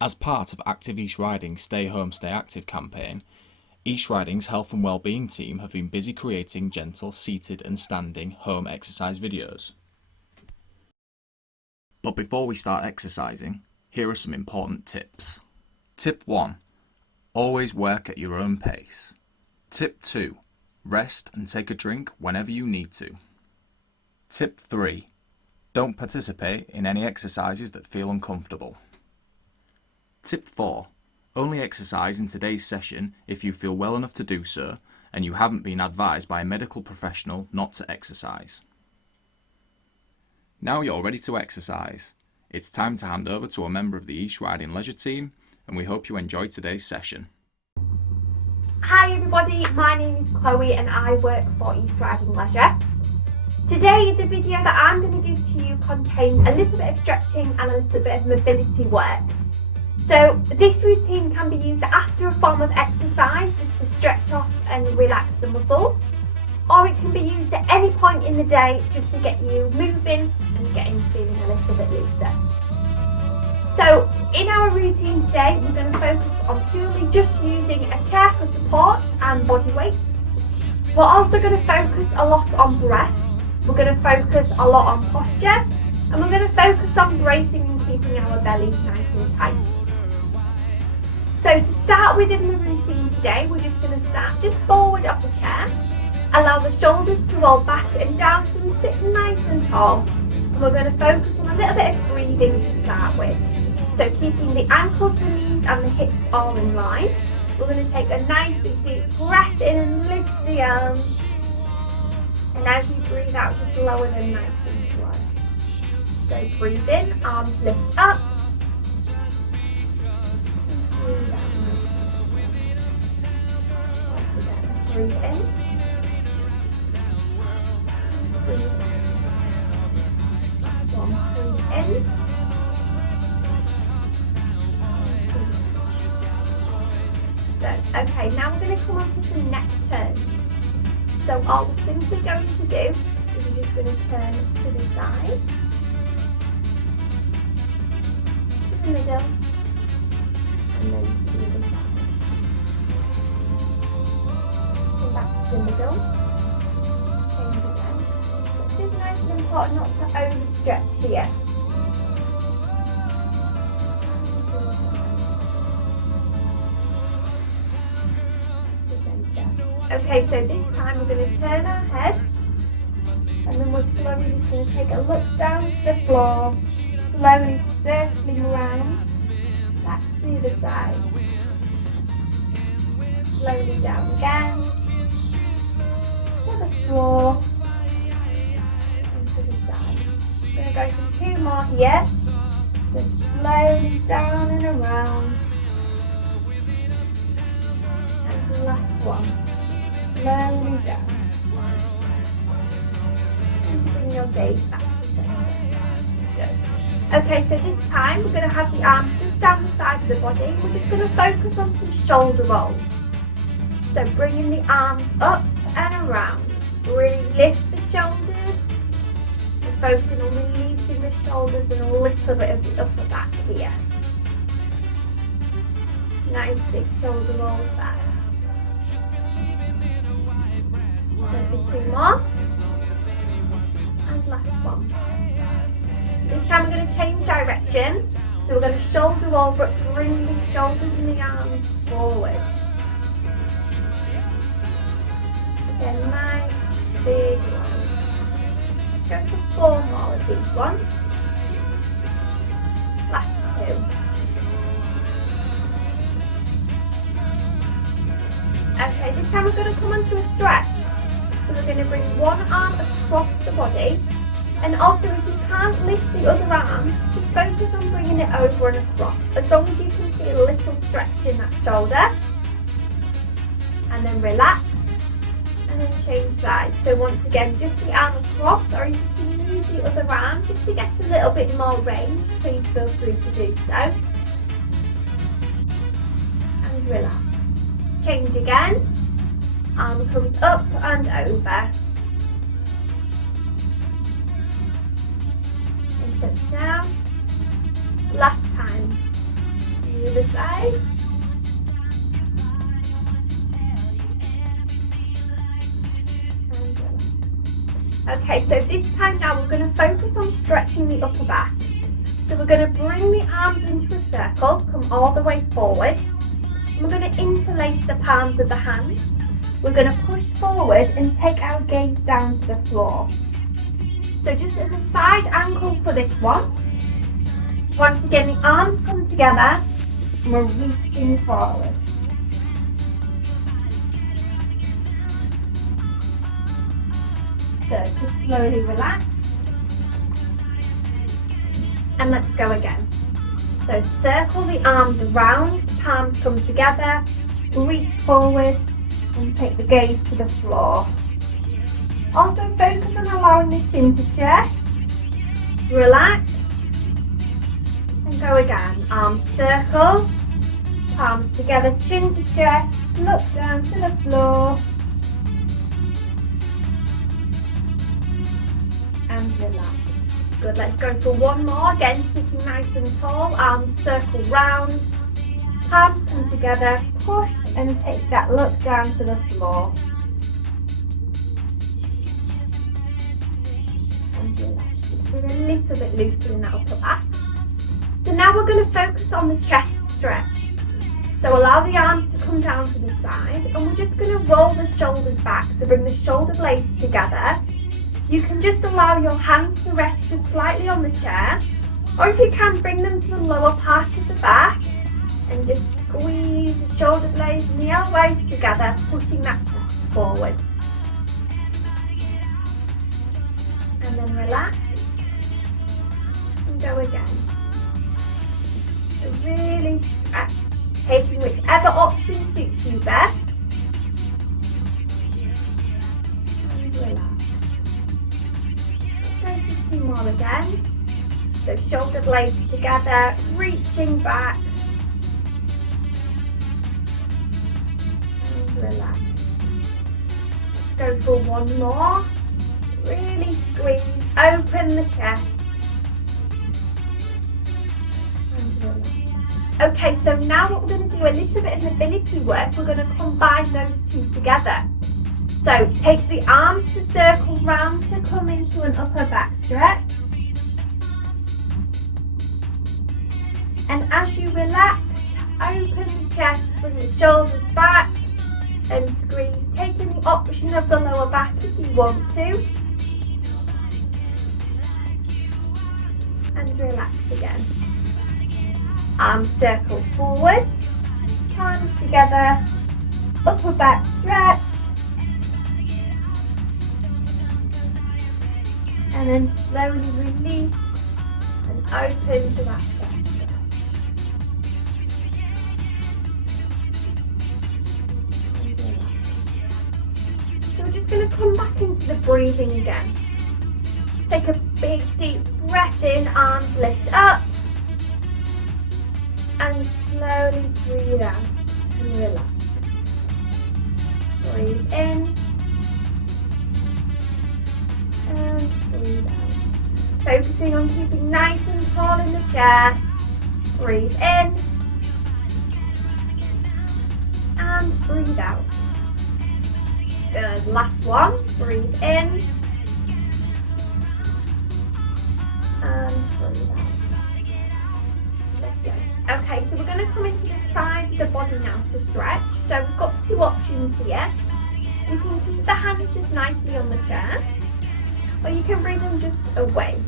As part of Active East Riding's Stay Home Stay Active campaign, East Riding's health and wellbeing team have been busy creating gentle seated and standing home exercise videos. But before we start exercising, here are some important tips. Tip 1. Always work at your own pace. Tip 2. Rest and take a drink whenever you need to. Tip 3. Don't participate in any exercises that feel uncomfortable. Tip 4. Only exercise in today's session if you feel well enough to do so and you haven't been advised by a medical professional not to exercise. Now you're ready to exercise. It's time to hand over to a member of the East Riding Leisure team, and we hope you enjoy today's session. Hi everybody, my name is Chloe and I work for East Riding Leisure. Today the video that I'm going to give to you contains a little bit of stretching and a little bit of mobility work. So this routine can be used after a form of exercise just to stretch off and relax the muscles, or it can be used at any point in the day just to get you moving and getting feeling a little bit looser. So in our routine today we're going to focus on purely just using a chair for support and body weight. We're also going to focus a lot on breath, we're going to focus a lot on posture, and we're going to focus on bracing and keeping our belly nice and tight. So to start with in the routine today, we're just going to start just forward of the chair, allow the shoulders to roll back and down so we sit nice and tall. And we're going to focus on a little bit of breathing to start with. So keeping the ankles, the knees and the hips all in line. We're going to take a nice deep breath in and lift the arms. And as you breathe out, just lower them nice and slow. So breathe in, arms lift up. Breathe in. Breathe in. So, okay, now we're going to come on to the next turn. So all we're simply going to do is we're just going to turn to the side, to the middle, and then to the side. Come back to the middle, change again. It's just nice and important not to overstretch here. Okay, so this time we're going to turn our head and then we're slowly just going to take a look down to the floor, slowly circling around back to the side. Slowly down again to the floor and to the side. We're going to go for 2 more here. So slowly down and around. And the last one. Slowly down. And bring your gaze back to the center. Good. Okay, so this time we're going to have the arms just down the side of the body. We're just going to focus on some shoulder rolls. So bringing the arms up and around. Really lift the shoulders. And focusing on releasing the shoulders and a little bit of the upper back here. Nice big shoulder rolls back. So 2 more. And last one. This time we're going to change direction. So we're going to shoulder roll but bring the shoulders and the arms forward. Again, nice big one. Go for 4 more of these ones. Last 2. Okay, this time we're going to come onto a stretch. So we're going to bring one arm across the body, and also if you can't lift the other arm, just focus on bringing it over and across, as long as you can feel a little stretch in that shoulder. And then relax, and then change sides. So once again, just the arm across, or you can use the other arm just to get a little bit more range, please feel free to do so. And relax. Change again. Arm comes up and over. And touch down. Last time. side. Okay, so this time now we're going to focus on stretching the upper back. So we're going to bring the arms into a circle, come all the way forward. We're going to interlace the palms of the hands. We're going to push forward and take our gaze down to the floor. So just as a side ankle for this one. Once again, the arms come together and we're reaching forward. So just slowly relax. And let's go again. So circle the arms around, palms come together, reach forward and take the gaze to the floor. Also focus on allowing this chin to stretch. Relax. And go again. Arms circle, palms together, chin to chest, look down to the floor. And relax. Good, let's go for one more. Again, sitting nice and tall, arms circle round, palms come together, push and take that look down to the floor. And relax. Just feel a little bit looser in that upper back. So now we're going to focus on the chest stretch. So allow the arms to come down to the side and we're just going to roll the shoulders back. So bring the shoulder blades together. You can just allow your hands to rest just slightly on the chair, or if you can, bring them to the lower part of the back and just squeeze the shoulder blades and the elbows together, pushing that chest forward. And then relax and go again. So really stretch, taking whichever option suits you best. And relax. Two more again. So shoulder blades together, reaching back. And relax. Let's go for one more. Really squeeze, open the chest. And relax. Okay, so now what we're going to do a little bit of mobility work. We're going to combine those two together. So take the arms to circle round to come into an upper back stretch. And as you relax, open the chest, bring the shoulders back and squeeze, taking the option of the lower back if you want to. And relax again. Arms circle forward, hands together, upper back stretch. And then slowly release and open to that chest. So we're just going to come back into the breathing again. Take a big deep breath in, arms lift up. And slowly breathe out and relax. Breathe in. And breathe out. Focusing on keeping nice and tall in the chair. Breathe in. And breathe out. Good. Last one. Breathe in. And breathe out. Okay, so we're going to come into the side of the body now to stretch. So we've got two options here. You can keep the hands just nicely on the chair, or you can bring them just away.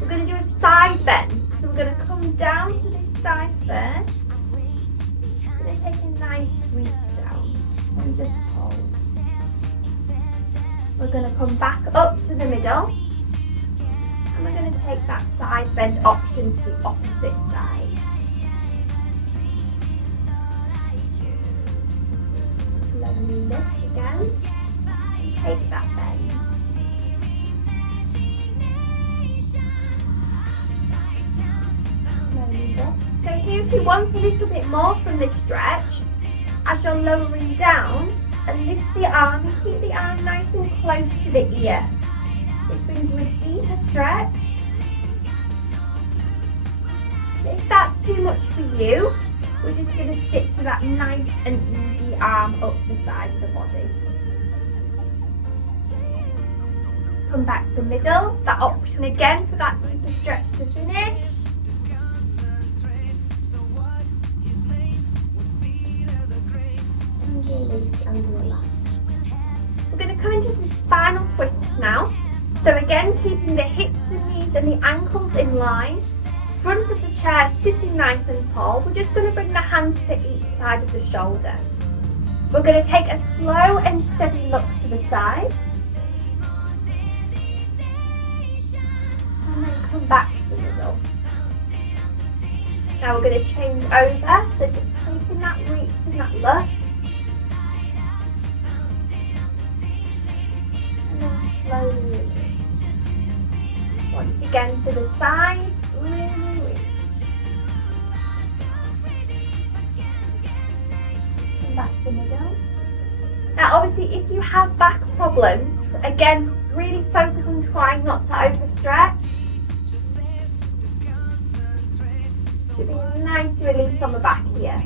We're going to do a side bend. So we're going to come down to this side first. We're going to take a nice reach down and just hold. We're going to come back up to the middle. And we're going to take that side bend option to the opposite side. Slowly lift again. Take that bend. So here if you want a little bit more from this stretch, as you're lowering down, and lift the arm and keep the arm nice and close to the ear. This brings you a deeper stretch. If that's too much for you, we're just going to stick to that nice and easy arm up the side of the body. Come back to the middle, that option again for that deeper stretch to finish. And release and relax. We're going to come into the spinal twist now. So again, keeping the hips, the knees and the ankles in line. Front of the chair sitting nice and tall. We're just going to bring the hands to each side of the shoulder. We're going to take a slow and steady look to the side. And then come back to the middle. Now we're going to change over. So just taking that reach and that look. And then slowly release. Once again to the side. Back to the middle. Now obviously if you have back problems, again really focus on trying not to overstretch. Give me a nice release on the back here.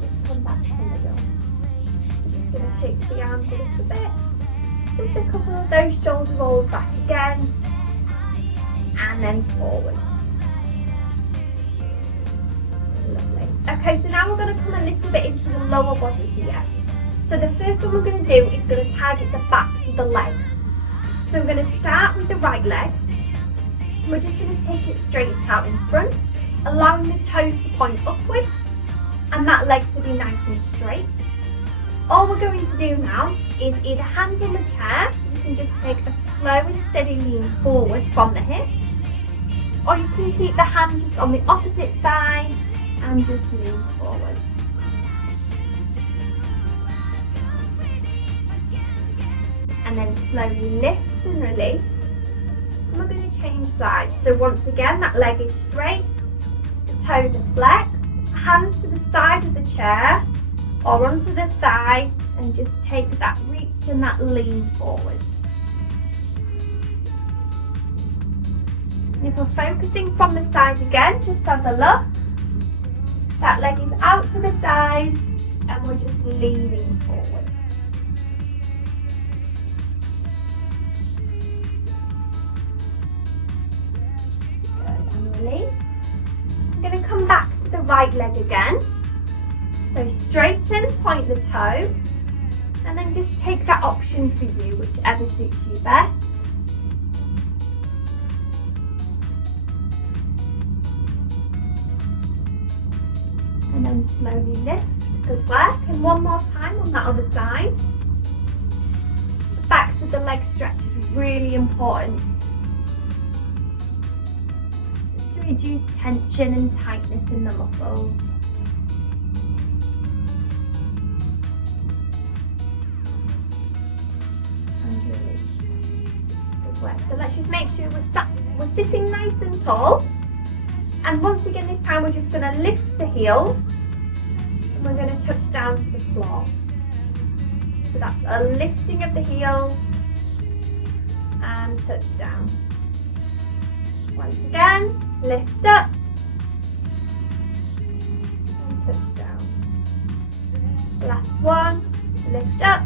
Just come back to the middle. Just going to shake the arms a little bit. Just a couple of those shoulder rolls back again. And then forward. Lovely. Okay, so now we're going to come a little bit into the lower body here. So the first one we're going to do is going to target the backs of the legs. So we're going to start with the right leg. We're just going to take it straight out in front, allowing the toes to point upwards and that leg to be nice and straight. All we're going to do now is either hands on the chair, you can just take a slow and steady lean forward from the hip, or you can keep the hands just on the opposite side and just lean forward. And then slowly lift and release. And we're going to change sides. So once again, that leg is straight, the toes are flexed, hands to the side of the chair or onto the side, and just take that reach and that lean forward. And if we're focusing from the side again, just as a look, that leg is out to the side and we're just leaning forward. Good, and release. I'm going to come back to the right leg again. So straighten, point the toe, and then just take that option for you, whichever suits you best. And then slowly lift. Good work. And one more time on that other side. The backs of the leg stretch is really important to reduce tension and tightness in the muscles. And release. Good work. So let's just make sure we're sitting nice and tall. And once again this time we're just going to lift the heels and we're going to touch down to the floor. So that's a lifting of the heels and touch down. Once again, lift up and touch down. Last one, lift up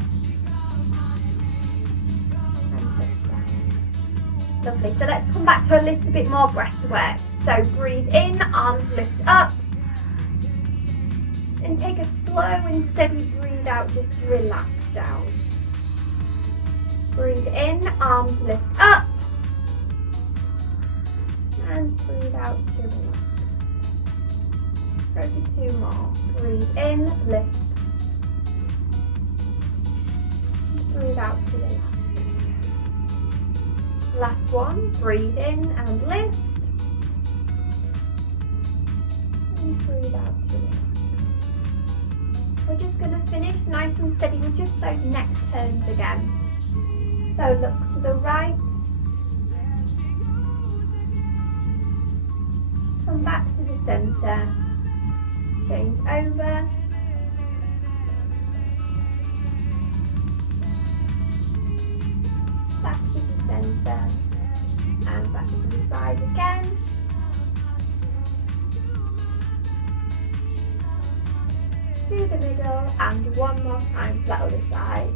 and touch down. Lovely, so let's come back to a little bit more breath work. So breathe in, arms lift up, and take a slow and steady breathe out, just to relax down. Breathe in, arms lift up, and breathe out to relax. Go for 2 more. Breathe in, lift, breathe out to relax. Last one, breathe in and lift. And breathe out to relax. We're just going to finish nice and steady with just those neck turns again. So look to the right. Come back to the centre. Change over. Back to the centre. And back to the side again. the middle, and one more time to that other side.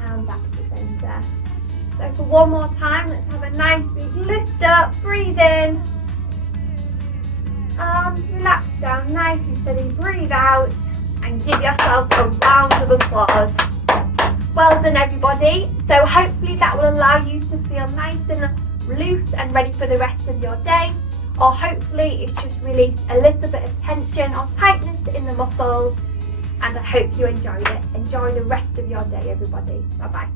And back to the centre. So for one more time, let's have a nice big lift up, breathe in. Arms relax down nice and steady, breathe out, and give yourself a round of applause. Well done everybody. So hopefully that will allow you to feel nice and loose and ready for the rest of your day. Or hopefully it's just released a little bit of tension or tightness in the muscles. And I hope you enjoyed it. Enjoy the rest of your day everybody. Bye bye.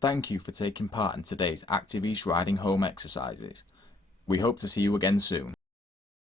Thank you for taking part in today's Active East Riding Home exercises. We hope to see you again soon.